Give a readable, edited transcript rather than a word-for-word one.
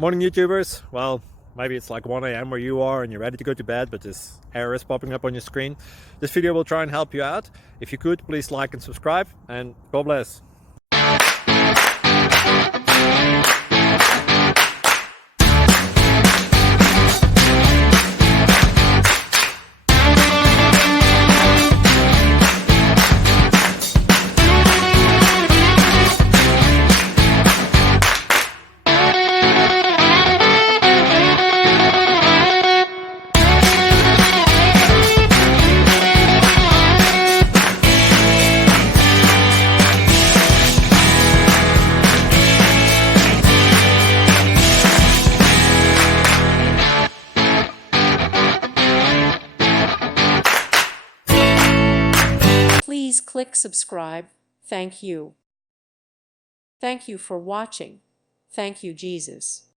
Morning YouTubers. Well, maybe it's like 1 a.m. where you are and you're ready to go to bed, but this error is popping up on your screen. This video will try and help you out. If you could, please like and subscribe, and God bless. Please click subscribe. Thank you. Thank you for watching. Thank you, Jesus.